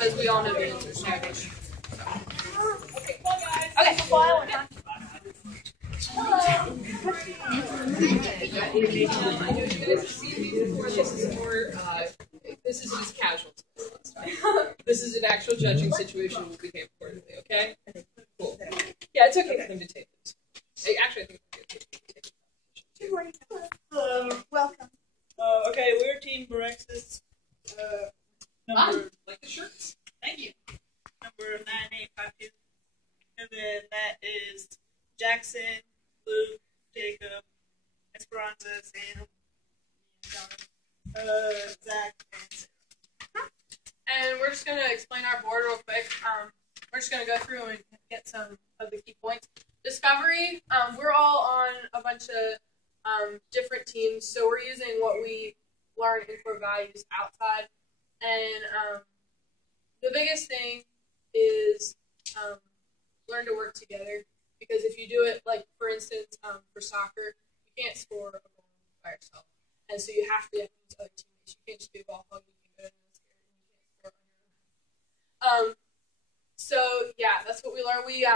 because we all know the answers. Okay, come on, guys. Okay. This is just casual. This is an actual judging situation. We behave accordingly. Okay. Cool. Yeah, it's okay for them to take this. Actually, I think it's okay. Hello. Welcome. Okay, we're Team Borexus. Like the shirts. Thank you. Number 9852. And then that is Jackson, Luke, Jacob, Esperanza, Sam, Zach, and Sarah. And we're just going to explain our board real quick. We're just going to go through and get some of the key points. Discovery, we're all on a bunch of different teams, so we're using what we learn in core values outside. And the biggest thing is learn to work together, because if you do it, like for instance, for soccer, you can't score a goal by yourself, and so you have to have these other teammates. You can't just be a ball hog. You can go in and score on your own. So yeah, that's what we learned. We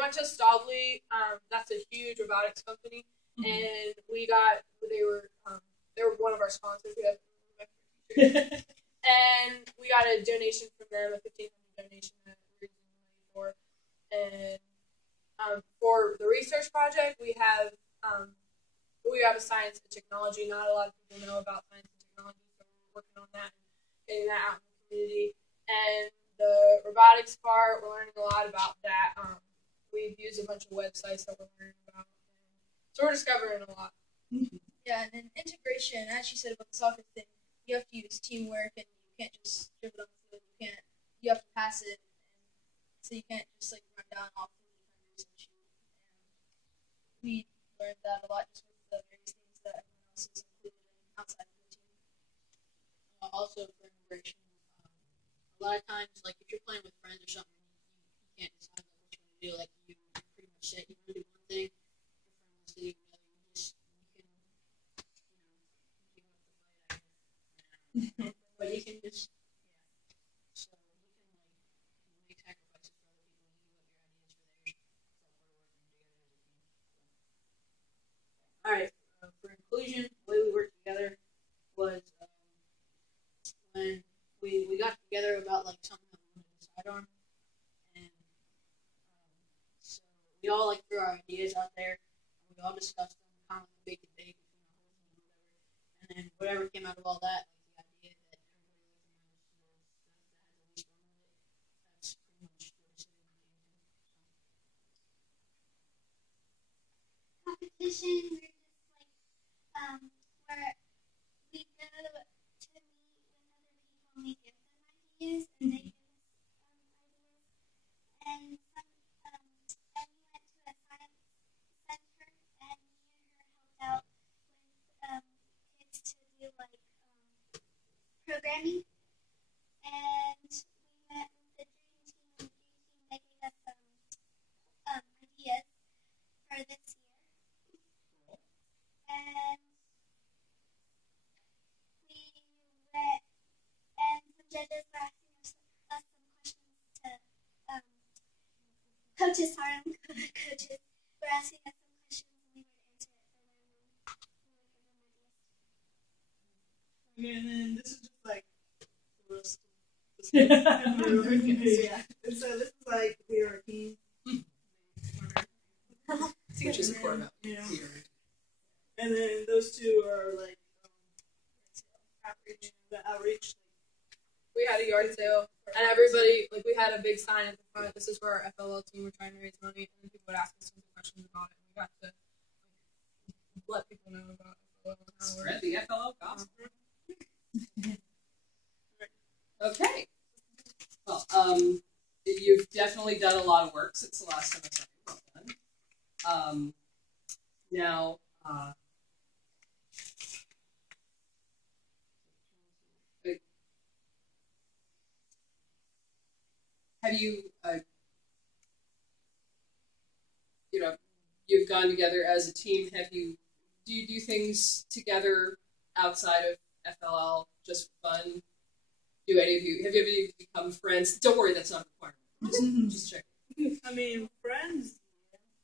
went to Stobly. That's a huge robotics company, and they were one of our sponsors. We have and we got a donation from them, a $1,500 donation that we're using money for. And for the research project, we have a science and technology. Not a lot of people know about science and technology, so we're working on that and getting that out in the community. And the robotics part, we're learning a lot about that. We've used a bunch of websites that we're learning about. So we're discovering a lot. Yeah, and then integration, as you said about the soccer thing, you have to use teamwork, and you can't just dribble on the field. You have to pass it, and so you can't just like run down off the defenders and shoot. And we learned that a lot just with the various things that everyone else is included in outside of the team. Also for integration, a lot of times, like if you're playing with friends or something, you can't decide what you want to do. Like you pretty much set you want to do one thing, your friend wants to do another. But you can just, so you can like make sacrifices for other people and give up your ideas for theirs. Alright, for inclusion, the way we worked together was when we got together about like something that we wanted to decide on, and so we all like threw our ideas out there, and we all discussed them, kind of like a big debate between our whole team or whatever, and then whatever came out of all that, competition, we're just like where we go to meet with other people and we give them ideas and they give us ideas. And we went to a science center, and me and her helped out with kids to do like programming. And we met with the dream team, they gave us ideas for this year. And some judges were asking us some questions to coaches. Sorry, coaches were asking us some questions, and we would answer it for them. And then this is just like the rest of the yeah. And so this is like we are a team. Which is a core value. Yeah. And then those two are like outreach. The outreach. We had a yard sale, and everybody, like, we had a big sign at the front. This is for our FLL team. We're trying to raise money, and people would ask us some questions about it. We got to let people know about FLL and how we're Spread the FLL gospel. Okay. Well, you've definitely done a lot of work since the last semester. Well done. Now, have you, you've gone together as a team. Do you do things together outside of FLL just for fun? Do any of you have you ever become friends? Don't worry, that's not a requirement. Just check. I mean, friends,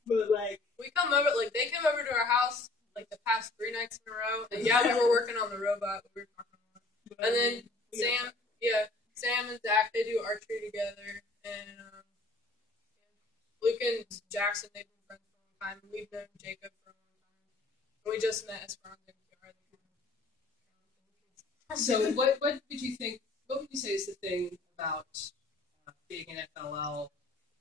but like We come over, like they came over to our house like the past 3 nights in a row. And yeah, we were working on the robot. We were talking on it. And then Sam and Zach, they do archery together. And Luke and Jackson, they've been friends for a long time. We've known Jacob for a long time. And we just met Esperanza and Kiara. So what would you think? What would you say is the thing about being an FLL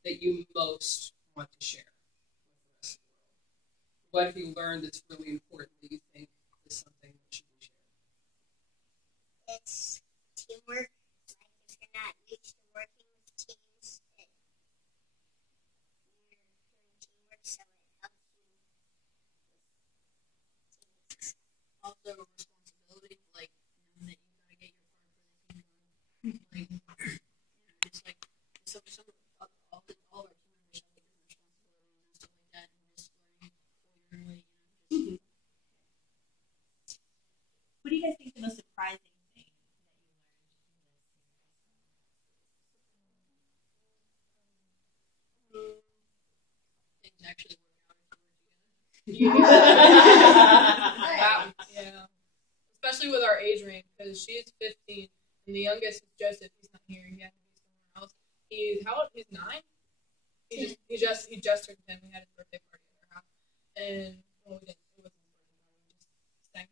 that you most want to share with the rest of the world? What have you learned that's really important that you think is something that should be shared? It's teamwork. Like if you're not used to working with teams, you're doing teamwork, so it helps you. Also responsibility, like knowing that you gotta get your part for the team going. Like it's like some all of our team members have different responsibilities and stuff like that, and just learning fully, What do you guys think the most surprising thing that you learned things actually work out if Yeah. you work together. Yeah. Especially with our age range, because she's 15, and the youngest is Joseph. He's not here yet. He's somewhere else. He's how old? He's 9. He just turned 10. We had his birthday party at our house, and well, we didn't. It wasn't his birthday party. We just sang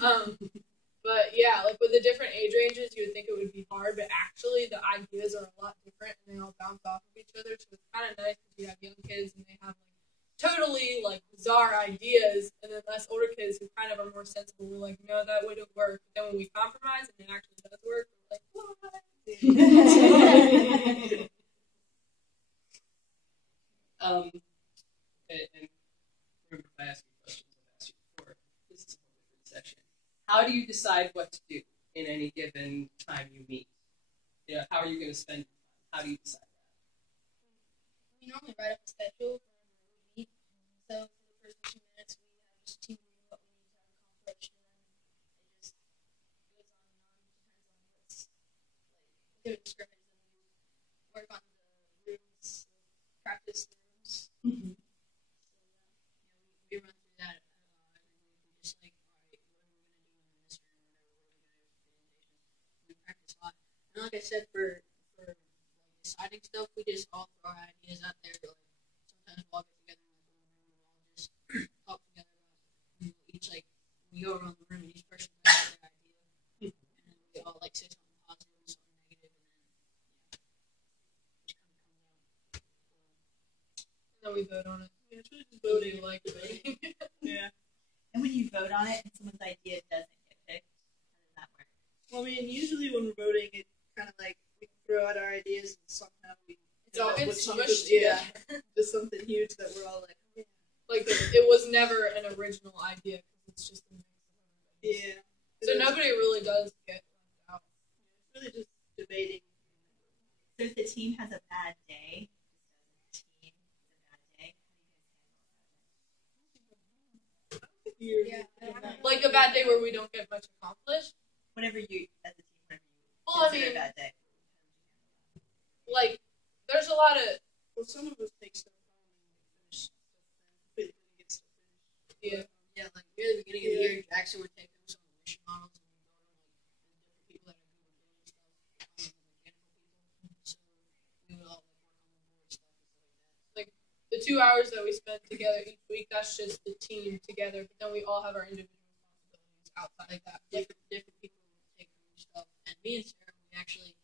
happy birthday. But yeah, like with the different age ranges, you would think it would be hard, but actually the ideas are a lot different, and they all bounce off of each other. So it's kind of nice because you have young kids and they have like totally like bizarre ideas, and then us older kids who kind of are more sensible. We're like, no, that wouldn't work. But then when we compromise and it actually does work, we're like, what? And remember, if I ask you questions I've asked you before, this is a whole different section. How do you decide what to do in any given time you meet? Yeah, how are you going to spend your time? How do you decide that? We normally write up a schedule for when we meet. So for the first 2 minutes, we have just team review what we need to have accomplished, and then it just goes on and on. Depends on what's like the scrimmage, and we work on the rooms, practice the rooms. We run through that every week. We just like, all right, what are we gonna do in this room, or whatever. What are we gonna do for presentation? We practice a lot. And like I said, for like deciding stuff, we just all throw our ideas out there. Like sometimes we'll all get together in the room and we'll all just talk together about each like we go around the room and each person has their idea, and then we all like say something positive and something negative, and then it just kind of comes out. And then we vote on it. Yeah, it's really just voting, like voting. yeah. And when you vote on it and someone's idea doesn't get picked, how does that work? Well, I mean, usually when we're voting, it kind of like we throw out our ideas and somehow we So end up it's something, smushed yeah, together. just something huge that we're all like, yeah. Like it was never an original idea because it's just a mix of everybody. Yeah. So nobody really does get left out. It's really just debating. So if the team has a bad day, Yeah. Like a bad day where we don't get much accomplished. whatever you, as a team, whatever you Well, I consider mean, a bad day. like there's a lot of Well, some of us take stuff home and finish stuff then completely get stuff finished. yeah. Yeah, like near the beginning of the year, Jackson would take them some mission models and we go to like the different people that are good with building stuff, the mechanical people. So we would all like work on the board stuff and stuff like that. The 2 hours that we spend together each week, that's just the team together. But then we all have our individual responsibilities outside of that. Like different people would take them stuff, and me and Sarah, we actually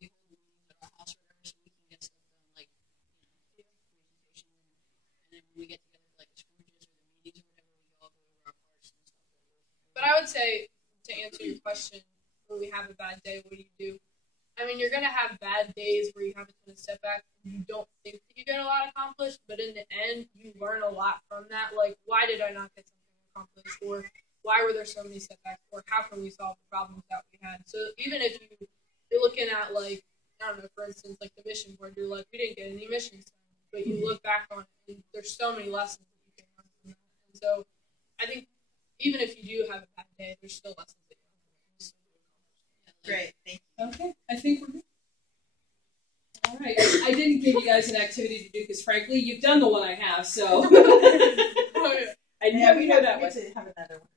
we hold meetings at our house or whatever, so we can get stuff done, like presentation, and then when we get together like the scrimmages or the meetings or whatever, we all go over our parts and stuff. But I would say, to answer your question, when we have a bad day, what do you do? I mean, you're going to have bad days where you have a ton of setbacks and you don't think that you get a lot accomplished, but in the end, you learn a lot from that. Like, why did I not get something accomplished? Or why were there so many setbacks? Or how can we solve the problems that we had? So even if you're looking at, like, I don't know, for instance, like the mission board, you're like, we didn't get any missions done. But you look back on it, and there's so many lessons that you can learn from that. And so I think even if you do have a bad day, there's still lessons that you can learn. Great, thank Okay, I think we're good. All right. I didn't give you guys an activity to do because, frankly, you've done the one I have, so. I know we you know have that one. to have another one.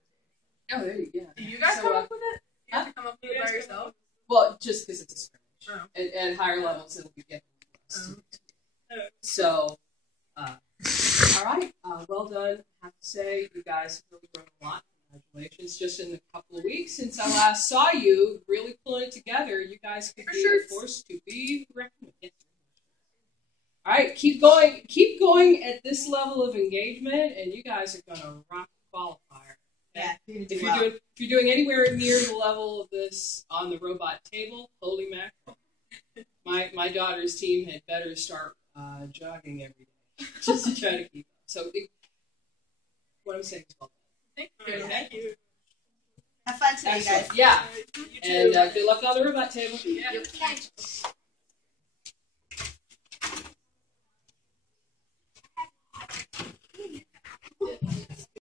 Oh, there you go. Did you guys So, come up with it? You have to come up with it by guys yourself? Well, just because it's a scrimmage. Oh. At higher levels, it'll be getting Oh. So, all right. Well done. I have to say, you guys have really grown a lot. Congratulations. Just in a couple of weeks since I last saw you, really pulling it together, you guys could be a force to be reckoned with. All right, keep going at this level of engagement, and you guys are gonna rock the qualifier. Yeah, If you're doing anywhere near the level of this on the robot table, holy mackerel! My daughter's team had better start jogging every day just to try to keep up. So what I'm saying is well done. Thank you. Have fun today, guys. Yeah, You too. and good luck on the robot table. Yeah. Thanks.